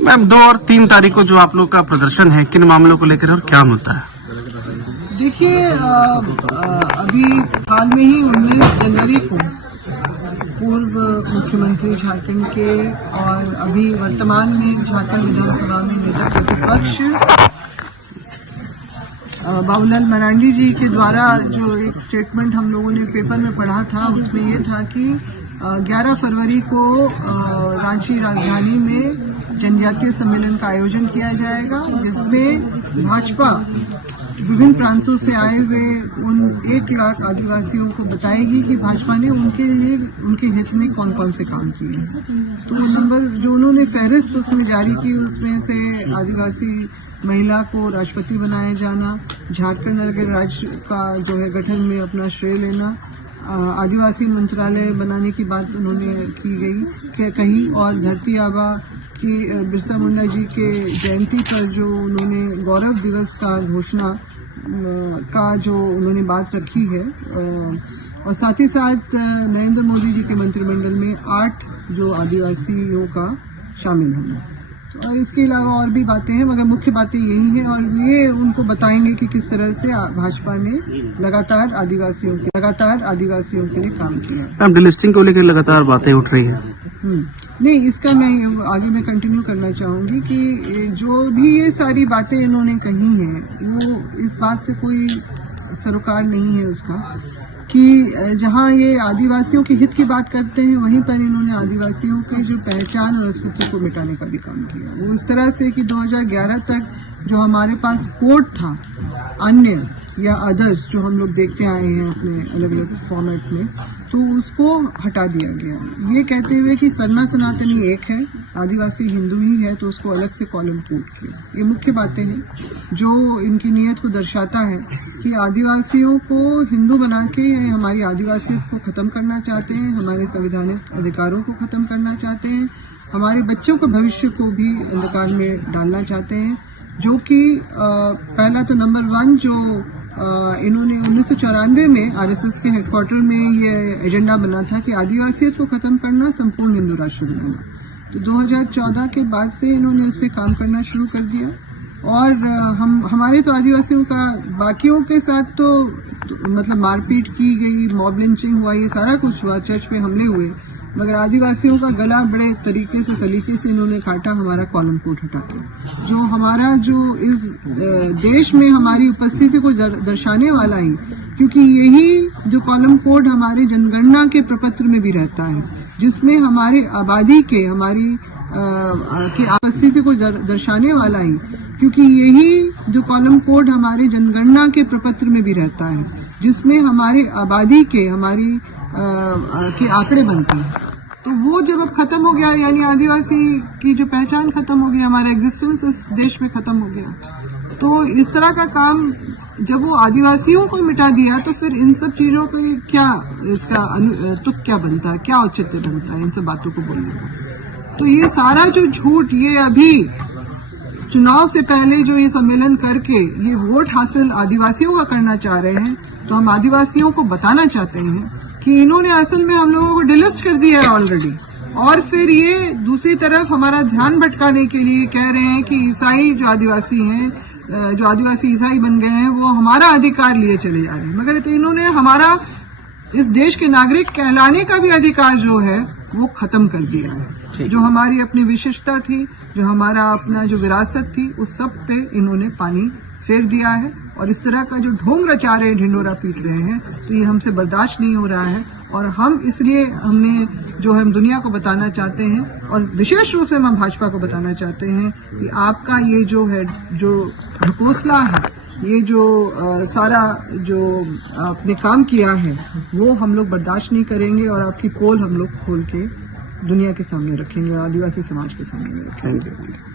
Ma'am 2 और 3 तारीख को जो आप लोग का प्रदर्शन है, किन मामलों को लेकर और क्या होता है? देखिए, अभी हाल में ही 19 जनवरी को पूर्व मुख्यमंत्री झारखंड के और अभी वर्तमान में झारखंड विधानसभा में नेता प्रतिपक्ष बाबूलाल मरांडी जी के द्वारा जो एक स्टेटमेंट हम लोगों ने पेपर में पढ़ा था, उसमें ये था कि 11 फरवरी को रांची राजधानी में जनजातीय सम्मेलन का आयोजन किया जाएगा, जिसमें भाजपा विभिन्न प्रांतों से आए हुए उन 1 लाख आदिवासियों को बताएगी कि भाजपा ने उनके लिए उनके हित में कौन कौन से काम किए हैं। तो नंबर जो उन्होंने फहरिस्त उसमें जारी की, उसमें से आदिवासी महिला को राष्ट्रपति बनाया जाना, झारखंड अगर राज्य का जो है गठन में अपना श्रेय लेना, आदिवासी मंत्रालय बनाने की बात उन्होंने कही और धरती आबा की बिरसा मुंडा जी के जयंती पर जो उन्होंने गौरव दिवस का घोषणा का जो उन्होंने बात रखी है, और साथ ही साथ नरेंद्र मोदी जी के मंत्रिमंडल में 8 जो आदिवासियों का शामिल होना, और इसके अलावा और भी बातें हैं, मगर मुख्य बातें यही हैं और ये उनको बताएंगे कि किस तरह से भाजपा ने लगातार आदिवासियों के लिए काम किया। मैम डिलिस्टिंग को लेकर लगातार बातें उठ रही हैं। नहीं, इसका मैं आगे कंटिन्यू करना चाहूंगी कि जो भी ये सारी बातें इन्होंने कही हैं, वो इस बात से कोई सरोकार नहीं है उसका कि जहां ये आदिवासियों के हित की बात करते हैं, वहीं पर इन्होंने आदिवासियों के जो पहचान और अस्तित्व को मिटाने का भी काम किया। वो इस तरह से कि 2011 तक जो हमारे पास कोड था, अन्य या अदर्स जो हम लोग देखते आए हैं अपने अलग अलग फॉर्मेट में, तो उसको हटा दिया गया, ये कहते हुए कि सरना सनातनी एक है, आदिवासी हिंदू ही है, तो उसको अलग से कॉलम कोड किया। ये मुख्य बातें हैं जो इनकी नीयत को दर्शाता है कि आदिवासियों को हिंदू बना के हमारी आदिवासियत को खत्म करना चाहते हैं, हमारे संवैधानिक अधिकारों को खत्म करना चाहते हैं, हमारे बच्चों के भविष्य को भी अंधकार में डालना चाहते हैं। जो कि पहला तो नंबर 1 जो इन्होंने 1994 में आरएसएस के हेडक्वार्टर में ये एजेंडा बना था कि आदिवासियत को खत्म करना, संपूर्ण हिंदू राष्ट्र बनाना। तो 2014 के बाद से इन्होंने इस पे काम करना शुरू कर दिया, और हमारे तो आदिवासियों का बाकियों के साथ तो मतलब मारपीट की गई, मॉब लिंचिंग हुआ, ये सारा कुछ हुआ, चर्च पे हमले हुए, मगर आदिवासियों का गला बड़े तरीके से सलीके से इन्होंने काटा, हमारा कॉलम कोड हटा के। जो हमारा जो इस देश में हमारी उपस्थिति को दर्शाने वाला ही, क्योंकि यही जो कॉलम कोड हमारे जनगणना के प्रपत्र में भी रहता है, जिसमें हमारे आबादी के हमारी की उपस्थिति को दर्शाने वाला ही, क्योंकि यही जो कॉलम कोड हमारे जनगणना के प्रपत्र में भी रहता है, जिसमें हमारे आबादी के हमारी के आंकड़े बनते हैं। तो वो जब अब खत्म हो गया, यानी आदिवासी की जो पहचान खत्म हो गया, हमारा एग्जिस्टेंस इस देश में खत्म हो गया, तो इस तरह का काम जब वो आदिवासियों को मिटा दिया, तो फिर इन सब चीजों को क्या इसका तुक क्या बनता है, क्या औचित्य बनता है इन सब बातों को बोलने का। तो ये सारा जो झूठ, ये अभी चुनाव से पहले जो ये सम्मेलन करके ये वोट हासिल आदिवासियों का करना चाह रहे हैं, तो हम आदिवासियों को बताना चाहते हैं कि इन्होंने असल में हम लोगों को डिलिस्ट कर दिया है ऑलरेडी, और फिर ये दूसरी तरफ हमारा ध्यान भटकाने के लिए कह रहे हैं कि ईसाई जो आदिवासी हैं, जो आदिवासी ईसाई बन गए हैं, वो हमारा अधिकार लिए चले जा रहे हैं, मगर तो इन्होंने हमारा इस देश के नागरिक कहलाने का भी अधिकार जो है वो खत्म कर दिया है। जो हमारी अपनी विशिष्टता थी, जो हमारा अपना जो विरासत थी, उस सब पे इन्होंने पानी फेर दिया है, और इस तरह का जो ढोंग रचा रहे, ढिंडोरा पीट रहे हैं, तो ये हमसे बर्दाश्त नहीं हो रहा है। और हम इसलिए हम दुनिया को बताना चाहते हैं, और विशेष रूप से हम भाजपा को बताना चाहते हैं कि आपका ये जो है जो ढकोसला है, ये जो सारा जो आपने काम किया है, वो हम लोग बर्दाश्त नहीं करेंगे, और आपकी पोल हम लोग खोल के दुनिया के सामने रखेंगे, आदिवासी समाज के सामने रखेंगे।